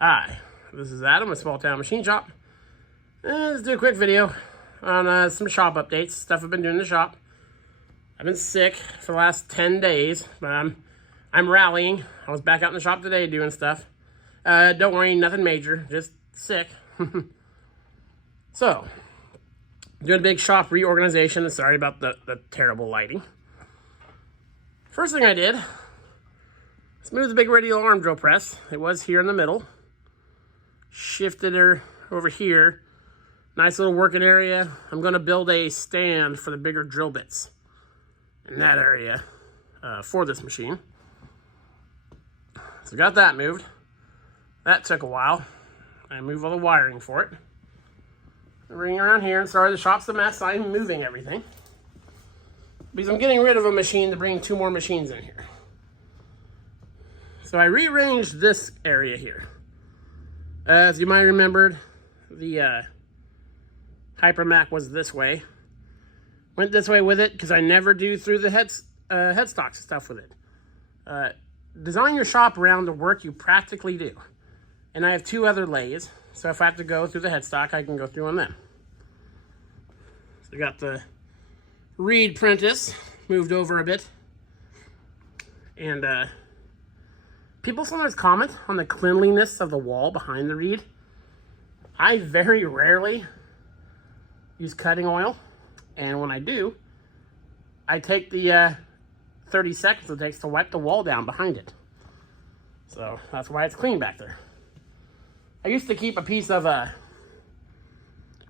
Hi, this is Adam with Small Town Machine Shop. Let's do a quick video on some shop updates, stuff I've been doing in the shop. I've been sick for the last 10 days, but I'm rallying. I was back out in the shop today doing stuff. Don't worry, nothing major, just sick. So, doing a big shop reorganization, and sorry about the terrible lighting. First thing I did, let's move the big radial arm drill press. It was here in the middle. Shifted her over here. Nice little working area. I'm going to build a stand for the bigger drill bits in that area for this machine. So got that moved. That took a while. I moved all the wiring for it. Bring it around here, and sorry, the shop's a mess. I'm moving everything because I'm getting rid of a machine to bring 2 more machines in here. So I rearranged this area here. As you might remembered, the Hypermac was this way. Went this way with it because I never do through the headstocks stuff with it. Design your shop around the work you practically do. And I have 2 other lathes, so if I have to go through the headstock, I can go through on them. So I got the reed prentice moved over a bit. And people sometimes comment on the cleanliness of the wall behind the reed. I very rarely use cutting oil, and when I do, I take the 30 seconds it takes to wipe the wall down behind it. So that's why it's clean back there. I used to keep a piece of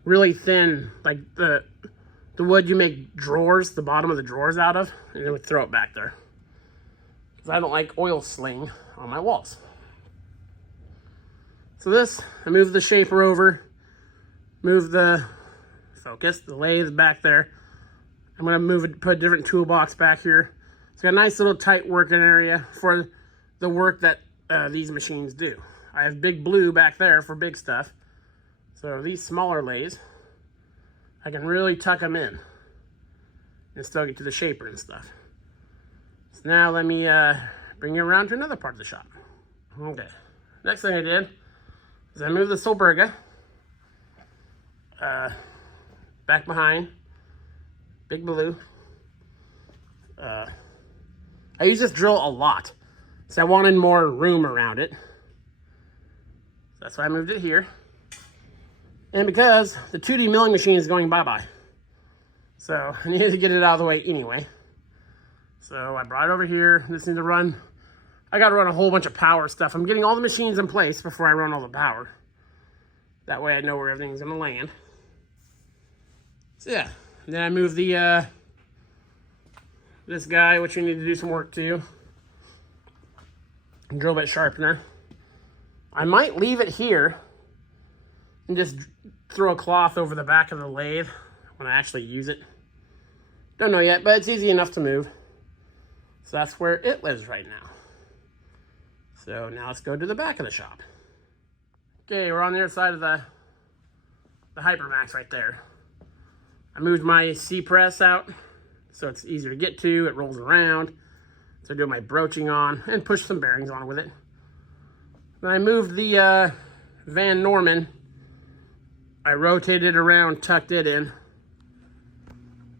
really thin, like the wood you make drawers, the bottom of the drawers out of, and then would throw it back there. Because I don't like oil sling on my walls. So this, I moved the shaper over, moved the focus, the lathe back there. I'm gonna move it, put a different toolbox back here. It's got a nice little tight working area for the work that these machines do. I have Big Blue back there for big stuff. So these smaller lathes, I can really tuck them in and still get to the shaper and stuff. So now let me bring you around to another part of the shop. Okay, next thing I did is I moved the Solberga back behind Big Blue. I use this drill a lot, so I wanted more room around it. That's why I moved it here. And because the 2D milling machine is going bye-bye. So I needed to get it out of the way anyway. So I brought it over here. This needs to run. I got to run a whole bunch of power stuff. I'm getting all the machines in place before I run all the power. That way I know where everything's going to land. So yeah. And then I moved the this guy, which we need to do some work to. Drill bit sharpener. I might leave it here and just throw a cloth over the back of the lathe when I actually use it. Don't know yet, but it's easy enough to move. So that's where it lives right now. So now let's go to the back of the shop. Okay, we're on the other side of the Hypermax right there. I moved my C-press out so it's easier to get to. It rolls around. So I do my broaching on and push some bearings on with it. Then I moved the Van Norman. I rotated it around, tucked it in.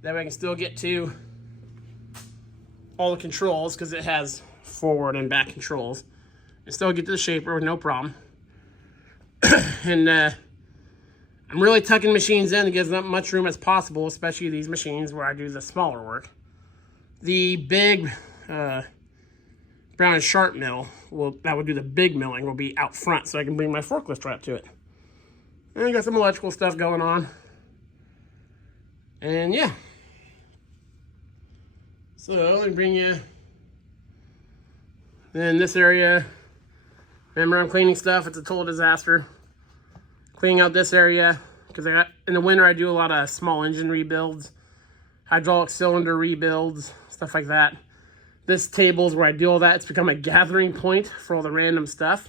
That way I can still get to all the controls because it has forward and back controls. And still get to the shaper with no problem. And I'm really tucking machines in to give them as much room as possible, especially these machines where I do the smaller work. The big Brown and Sharp mill, that would do the big milling, will be out front so I can bring my forklift right up to it. And I got some electrical stuff going on. And yeah. So let me bring you in this area. Remember, I'm cleaning stuff. It's a total disaster. Cleaning out this area because in the winter I do a lot of small engine rebuilds, hydraulic cylinder rebuilds, stuff like that. This table is where I do all that. It's become a gathering point for all the random stuff.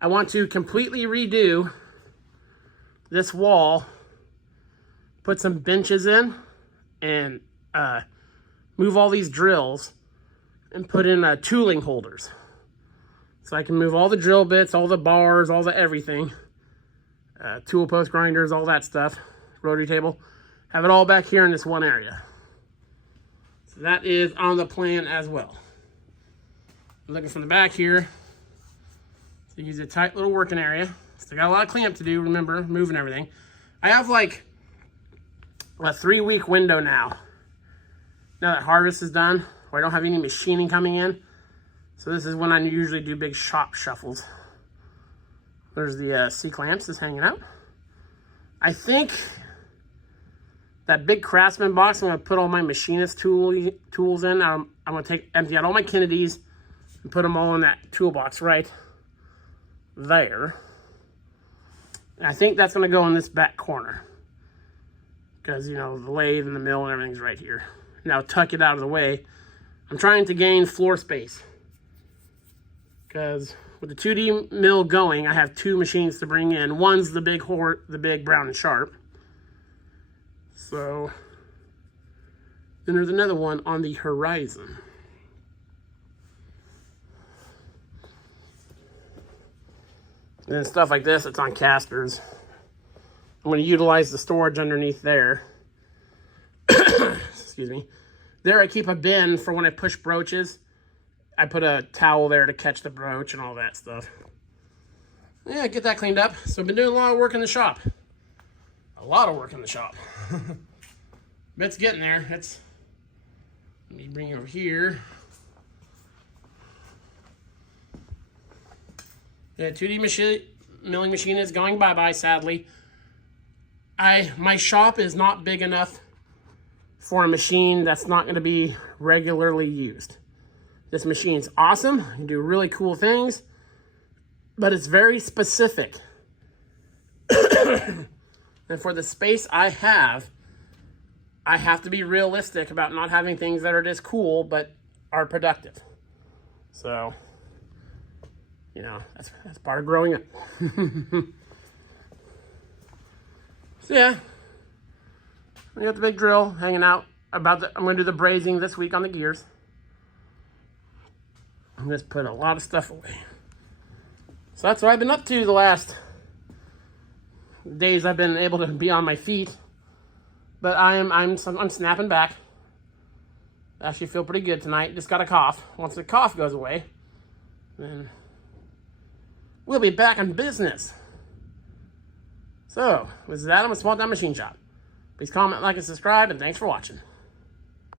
I want to completely redo this wall, put some benches in, and move all these drills and put in tooling holders. So I can move all the drill bits, all the bars, all the everything. Tool post grinders, all that stuff. Rotary table. Have it all back here in this one area. So that is on the plan as well. Looking from the back here. So use a tight little working area. Still got a lot of cleanup to do, remember, moving everything. I have like a 3-week window now that harvest is done, where I don't have any machining coming in. So this is when I usually do big shop shuffles. There's the C-clamps is hanging out. I think that big Craftsman box, I'm going to put all my machinist tools in. I'm going to empty out all my Kennedys and put them all in that toolbox right there. And I think that's going to go in this back corner. Because, you know, the lathe and the mill and everything's right here. Now tuck it out of the way. I'm trying to gain floor space. Because with the 2D mill going, I have 2 machines to bring in. One's the big Brown and Sharp. So then there's another one on the horizon. And then stuff like this, it's on casters. I'm going to utilize the storage underneath there. Excuse me. There I keep a bin for when I push broaches. I put a towel there to catch the broach and all that stuff. Yeah, get that cleaned up. So I've been doing a lot of work in the shop. A lot of work in the shop. But it's getting there. Let me bring you over here. The 2D milling machine is going bye-bye, sadly. My shop is not big enough for a machine that's not going to be regularly used. This machine's awesome. You can do really cool things, but it's very specific. And for the space I have to be realistic about not having things that are just cool, but are productive. So, you know, that's part of growing up. So yeah, we got the big drill hanging out. I'm going to do the brazing this week on the gears. I'm just put a lot of stuff away. So that's what I've been up to the last days I've been able to be on my feet. But I'm snapping back. I actually feel pretty good tonight. Just got a cough. Once the cough goes away, then we'll be back in business. So, this is Adam with Small Town Machine Shop. Please comment, like, and subscribe, and thanks for watching.